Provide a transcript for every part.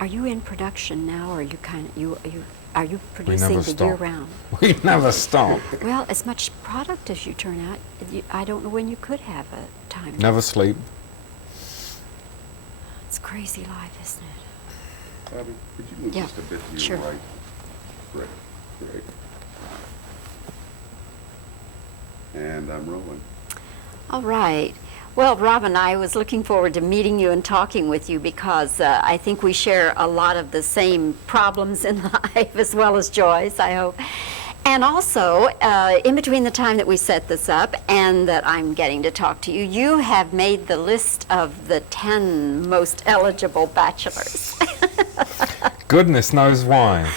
Are you in production now, or are you are you We producing never the stop. year round? We never stop. Well, as much product as you turn out, I don't know when you could have a time. Never sleep. It's crazy life, isn't it? Bobbie, could you move Yeah, just a bit to your sure. right? Great. And I'm rolling. All right. Well, Robin, I was looking forward to meeting you and talking with you because I think we share a lot of the same problems in life as well as joys, I hope. And also, in between the time that we set this up and that I'm getting to talk to you, you have made the list of the 10 most eligible bachelors. Goodness knows why.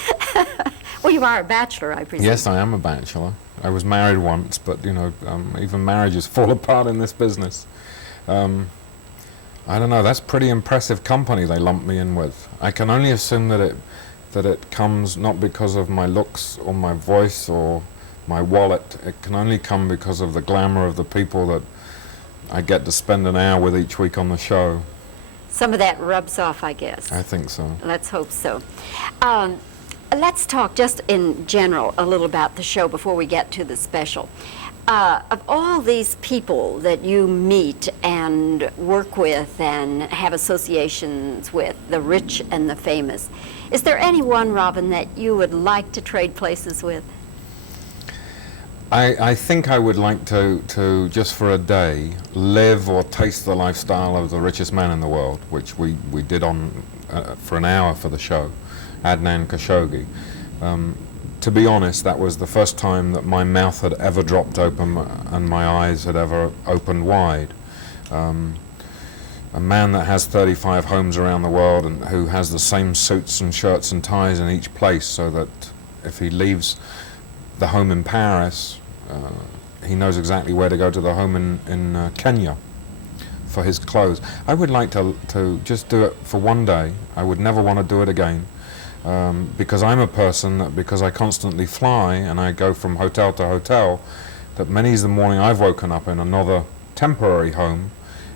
Well, you are a bachelor, I presume. Yes, I am a bachelor. I was married once, but you know, even marriages fall apart in this business. I don't know. That's pretty impressive company they lumped me in with. I can only assume that it comes not because of my looks or my voice or my wallet. It can only come because of the glamour of the people that I get to spend an hour with each week on the show. Some of that rubs off, I guess. I think so. Let's hope so. Let's talk just in general a little about the show before we get to the special. Of all these people that you meet and work with and have associations with, the rich and the famous, is there anyone, Robin, that you would like to trade places with? I think I would like to just for a day live or taste the lifestyle of the richest man in the world, which we did on for an hour for the show, Adnan Khashoggi. To be honest, that was the first time that my mouth had ever dropped open and my eyes had ever opened wide. A man that has 35 homes around the world and who has the same suits and shirts and ties in each place, so that if he leaves the home in Paris, he knows exactly where to go to the home in Kenya for his clothes. I would like to just do it for one day. I would never want to do it again. Because I'm a person that, because I constantly fly and I go from hotel to hotel, that many's the morning I've woken up in another temporary home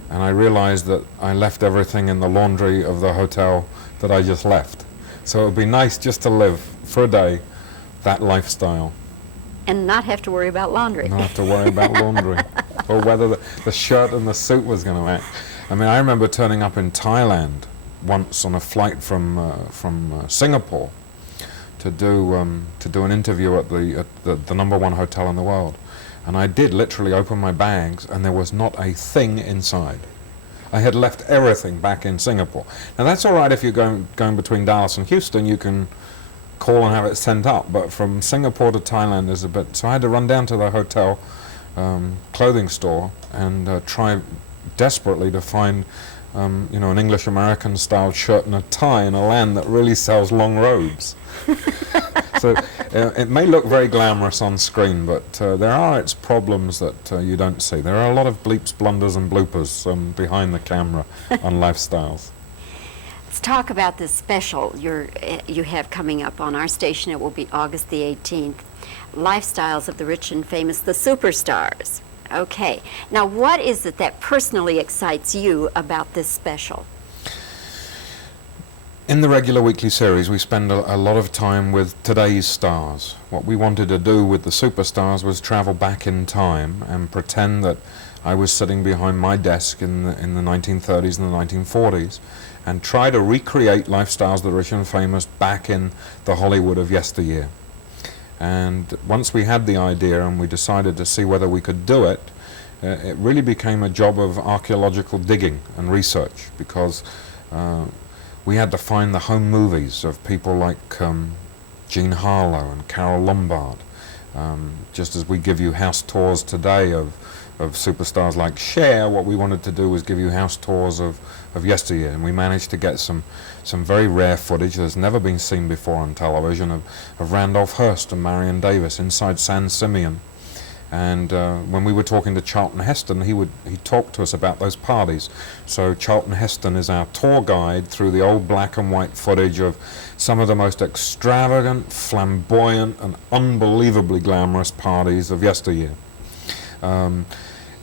and I realized that I left everything in the laundry of the hotel that I just left. So it would be nice just to live for a day that lifestyle. And not have to worry about laundry. Not have to worry about laundry or whether the shirt and the suit was going to match. I mean, I remember turning up in Thailand once on a flight from Singapore to do an interview at the #1 hotel in the world, and I did literally open my bags and there was not a thing inside. I had left everything back in Singapore. Now that's all right if you're going between Dallas and Houston, you can call and have it sent up, but from Singapore to Thailand is a bit. So I had to run down to the hotel clothing store and try desperately to find an English-American style shirt and a tie in a land that really sells long robes. So it may look very glamorous on screen, but there are its problems that you don't see. There are a lot of bleeps, blunders and bloopers behind the camera on lifestyles. Let's talk about this special you have coming up on our station. It will be August the 18th. Lifestyles of the Rich and Famous, the Superstars. Okay. Now, what is it that personally excites you about this special? In the regular weekly series, we spend a lot of time with today's stars. What we wanted to do with the superstars was travel back in time and pretend that I was sitting behind my desk in the 1930s and the 1940s and try to recreate lifestyles of the rich and famous back in the Hollywood of yesteryear. And once we had the idea and we decided to see whether we could do it, it really became a job of archaeological digging and research, because we had to find the home movies of people like Jean Harlow and Carole Lombard. Just as we give you house tours today of superstars like Cher, what we wanted to do was give you house tours of yesteryear, and we managed to get some very rare footage that's never been seen before on television of Randolph Hearst and Marion Davis inside San Simeon. And when we were talking to Charlton Heston, he talked to us about those parties. So Charlton Heston is our tour guide through the old black and white footage of some of the most extravagant, flamboyant and unbelievably glamorous parties of yesteryear.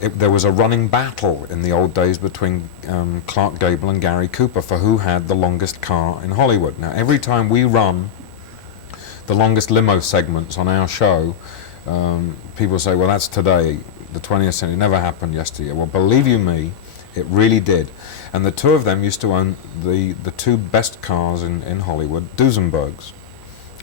there was a running battle in the old days between Clark Gable and Gary Cooper for who had the longest car in Hollywood. Now, every time we run the longest limo segments on our show, people say, well, that's today, the 20th century, it never happened yesterday. Well, believe you me, it really did. And the two of them used to own the two best cars in Hollywood, Duesenbergs.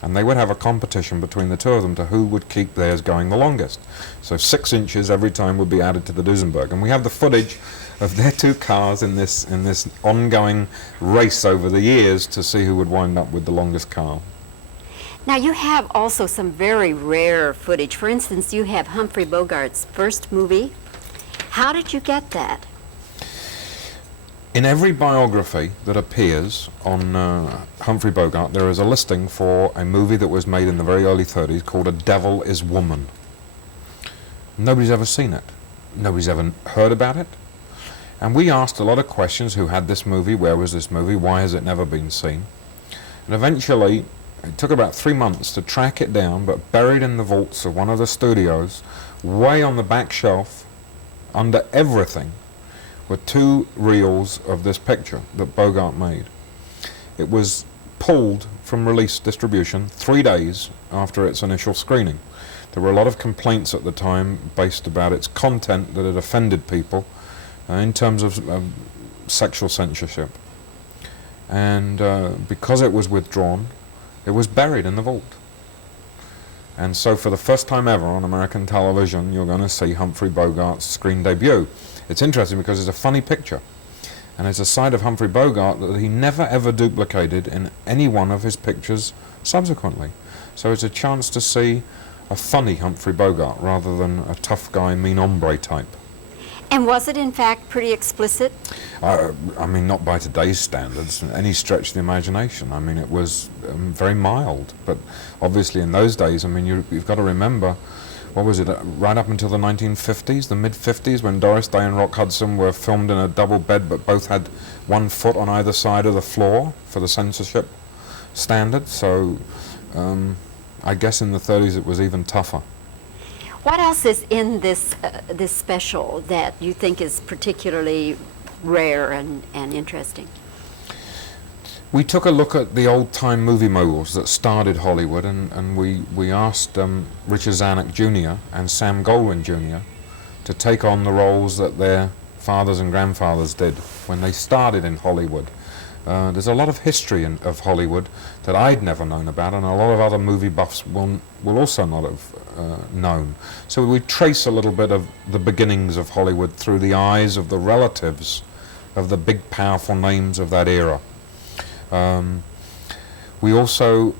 And they would have a competition between the two of them to who would keep theirs going the longest. So 6 inches every time would be added to the Duesenberg. And we have the footage of their two cars in this ongoing race over the years to see who would wind up with the longest car. Now, you have also some very rare footage. For instance, you have Humphrey Bogart's first movie. How did you get that? In every biography that appears on Humphrey Bogart, there is a listing for a movie that was made in the very early 30s called A Devil is Woman. Nobody's ever seen it. Nobody's ever heard about it. And we asked a lot of questions: who had this movie? Where was this movie? Why has it never been seen? And eventually, it took about 3 months to track it down, but buried in the vaults of one of the studios, way on the back shelf, under everything, were 2 reels of this picture that Bogart made. It was pulled from release distribution 3 days after its initial screening. There were a lot of complaints at the time based about its content, that it offended people in terms of sexual censorship. And because it was withdrawn, it was buried in the vault. And so for the first time ever on American television, you're going to see Humphrey Bogart's screen debut. It's interesting because it's a funny picture, and it's a side of Humphrey Bogart that he never ever duplicated in any one of his pictures subsequently. So it's a chance to see a funny Humphrey Bogart rather than a tough guy, mean hombre type. And was it in fact pretty explicit? I mean, not by today's standards, any stretch of the imagination. I mean, it was very mild, but obviously in those days, I mean, you've got to remember, what was it, right up until the 1950s, the mid-50s, when Doris Day and Rock Hudson were filmed in a double bed, but both had 1 foot on either side of the floor for the censorship standard. So I guess in the 30s it was even tougher. What else is in this special that you think is particularly rare and interesting? We took a look at the old-time movie moguls that started Hollywood, and we asked Richard Zanuck Jr. and Sam Goldwyn Jr. to take on the roles that their fathers and grandfathers did when they started in Hollywood. There's a lot of history of Hollywood that I'd never known about, and a lot of other movie buffs will also not have known. So we trace a little bit of the beginnings of Hollywood through the eyes of the relatives of the big, powerful names of that era. We also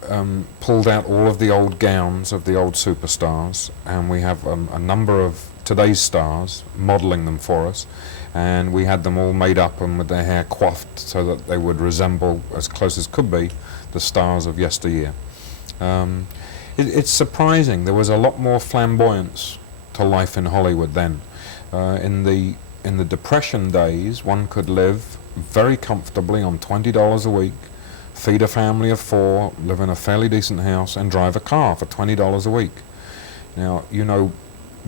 pulled out all of the old gowns of the old superstars, and we have a number of today's stars modeling them for us, and we had them all made up and with their hair coiffed so that they would resemble, as close as could be, the stars of yesteryear. It's surprising. There was a lot more flamboyance to life in Hollywood then. In the Depression days, one could live very comfortably on $20 a week, feed a family of 4, live in a fairly decent house, and drive a car for $20 a week. Now, you know,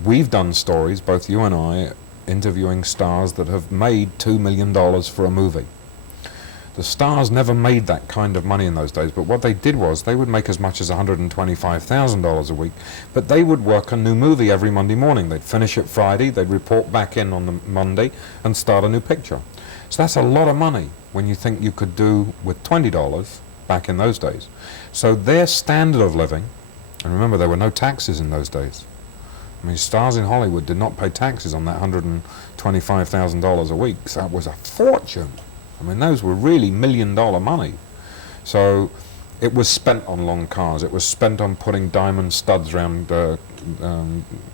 we've done stories, both you and I, interviewing stars that have made $2 million for a movie. The stars never made that kind of money in those days, but what they did was they would make as much as $125,000 a week, but they would work a new movie every Monday morning. They'd finish it Friday, they'd report back in on the Monday and start a new picture. So that's a lot of money when you think you could do with $20 back in those days. So their standard of living, and remember there were no taxes in those days. I mean, stars in Hollywood did not pay taxes on that $125,000 a week. So that was a fortune. I mean, those were really $1 million money. So it was spent on long cars. It was spent on putting diamond studs around the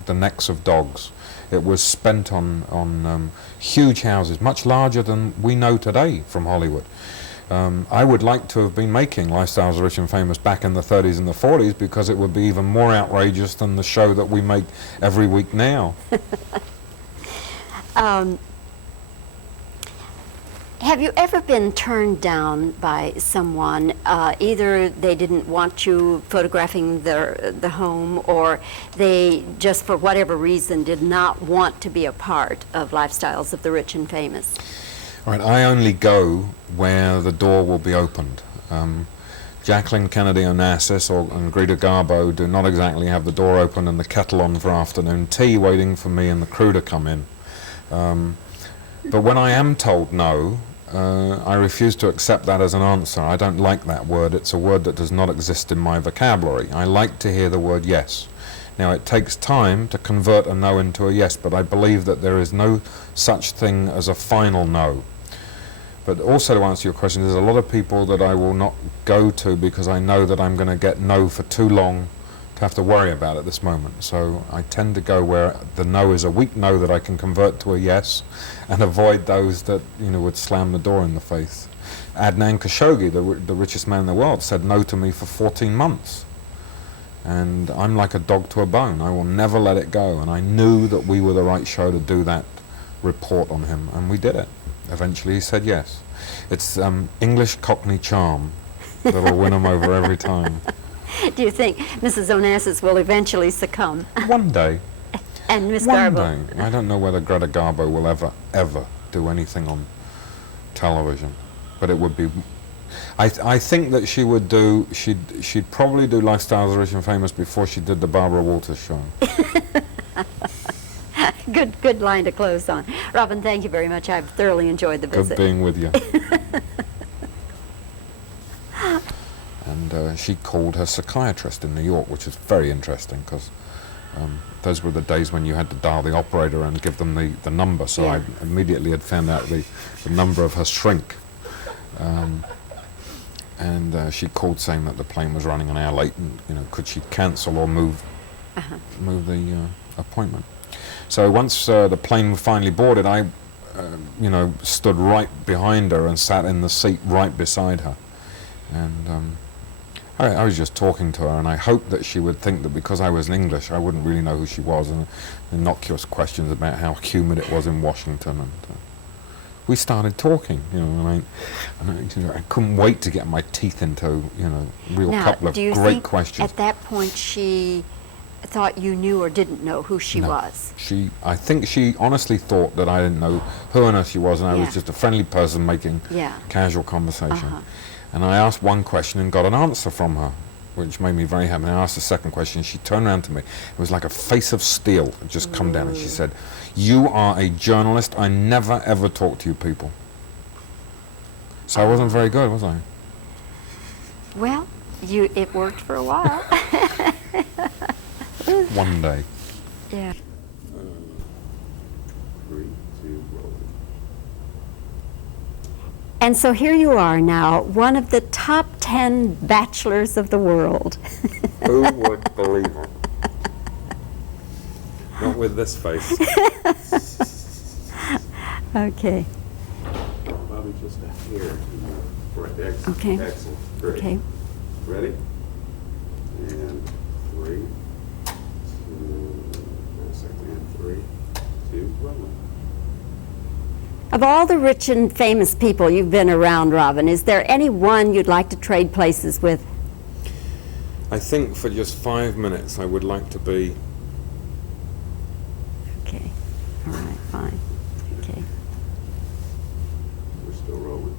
necks of dogs. It was spent on huge houses, much larger than we know today from Hollywood. I would like to have been making Lifestyles of Rich and Famous back in the 30s and the 40s, because it would be even more outrageous than the show that we make every week now. Have you ever been turned down by someone? Either they didn't want you photographing the home, or they just for whatever reason did not want to be a part of Lifestyles of the Rich and Famous? All right, I only go where the door will be opened. Jacqueline Kennedy Onassis and Greta Garbo do not exactly have the door open and the kettle on for afternoon tea waiting for me and the crew to come in. But when I am told no, I refuse to accept that as an answer. I don't like that word. It's a word that does not exist in my vocabulary. I like to hear the word yes. Now, it takes time to convert a no into a yes, but I believe that there is no such thing as a final no. But also, to answer your question, there's a lot of people that I will not go to because I know that I'm going to get no for too long to have to worry about at this moment. So I tend to go where the no is a weak no that I can convert to a yes, and avoid those that, you know, would slam the door in the face. Adnan Khashoggi, the richest man in the world, said no to me for 14 months. And I'm like a dog to a bone. I will never let it go. And I knew that we were the right show to do that report on him, and we did it. Eventually he said yes. It's English Cockney charm that'll win him over every time. Do you think Mrs. Onassis will eventually succumb? One day. And Miss One Garbo? day. I don't know whether Greta Garbo will ever do anything on television, but it would be. I think that she would do. She'd probably do Lifestyles of the Rich and Famous before she did the Barbara Walters show. Good line to close on. Robin, thank you very much. I've thoroughly enjoyed the visit. Good being with you. And she called her psychiatrist in New York, which is very interesting because those were the days when you had to dial the operator and give them the number. So Yeah. I immediately had found out the number of her shrink. And she called saying that the plane was running an hour late, and could she cancel or move the appointment. So once the plane finally boarded, I stood right behind her and sat in the seat right beside her, and I was just talking to her, and I hoped that she would think that because I was in English I wouldn't really know who she was, and innocuous questions about how humid it was in Washington, and we started talking, and I couldn't wait to get my teeth into, real Now, couple of do you great think questions. at that point she thought you knew or didn't know who she No. was? I think she honestly thought that I didn't know who on earth she was, and I Yeah. was just a friendly person making Yeah. casual conversation. Uh-huh. And I asked one question and got an answer from her, which made me very happy. And I asked the second question, and she turned around to me. It was like a face of steel had just come down, and she said, "You are a journalist. I never ever talk to you people." So I wasn't very good, was I? Well, it worked for a while. One day. Yeah. 3, 2, roll. And so here you are now, one of the top 10 bachelors of the world. Who would believe it? Not with this face. Okay. Probably just a hair. Right, excellent. Okay. Excellent. Great. Okay. Ready? And 3, 2, wait a second, and 3, 2, rolling. Of all the rich and famous people you've been around, Robin, is there any one you'd like to trade places with? I think for just 5 minutes I would like to be. Okay. All right, fine. Okay. We're still rolling.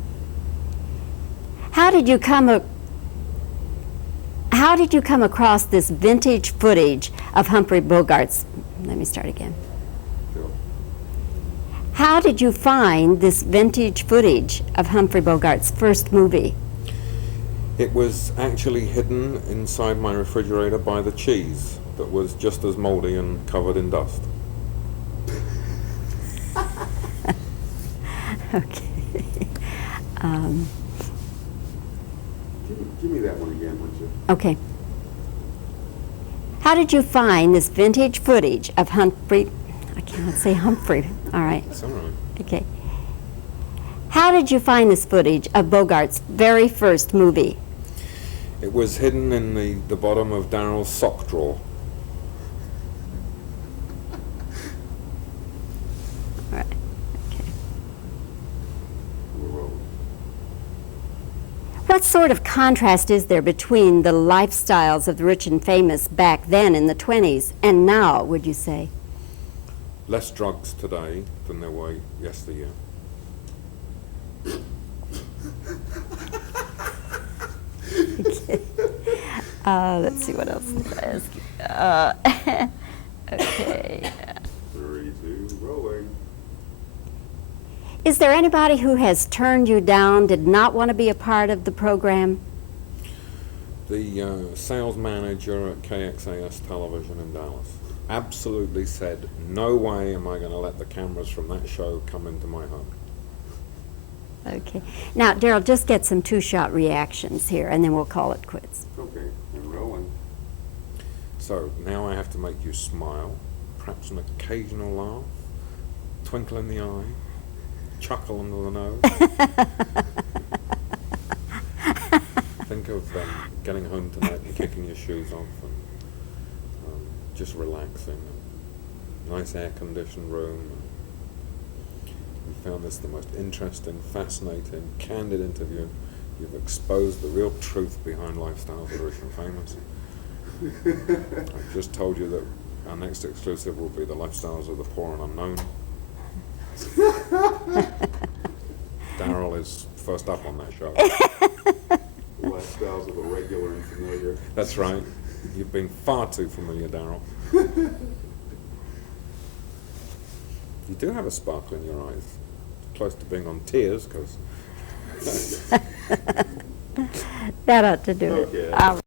How did you come across this vintage footage of Humphrey Bogart's? Let me start again. Go. How did you find this vintage footage of Humphrey Bogart's first movie? It was actually hidden inside my refrigerator by the cheese that was just as moldy and covered in dust. Okay. Give me that one again, would you? Okay. How did you find this vintage footage of Humphrey? I cannot say Humphrey. All right. That's all right. Okay. How did you find this footage of Bogart's very first movie? It was hidden in the bottom of Daryl's sock drawer. All right. Okay. We're what sort of contrast is there between the lifestyles of the rich and famous back then in the 20s and now, would you say? Less drugs today than there were yesteryear. Let's see what else to ask. Okay. 3, 2, rolling. Is there anybody who has turned you down, did not want to be a part of the program? The sales manager at KXAS Television in Dallas absolutely said, no way am I going to let the cameras from that show come into my home. Okay. Now, Daryl, just get some two-shot reactions here, and then we'll call it quits. Okay, and rolling. So now I have to make you smile, perhaps an occasional laugh, twinkle in the eye, chuckle under the nose. Think of getting home tonight and kicking your shoes off and just relaxing. Nice air-conditioned room. We found this the most interesting, fascinating, candid interview. You've exposed the real truth behind lifestyles of the rich and famous. I've just told you that our next exclusive will be the lifestyles of the poor and unknown. Daryl is first up on that show. The lifestyles of the regular and familiar. That's right. You've been far too familiar, Daryl. You do have a sparkle in your eyes. Close to being on tears, because... That ought to do it. Okay. All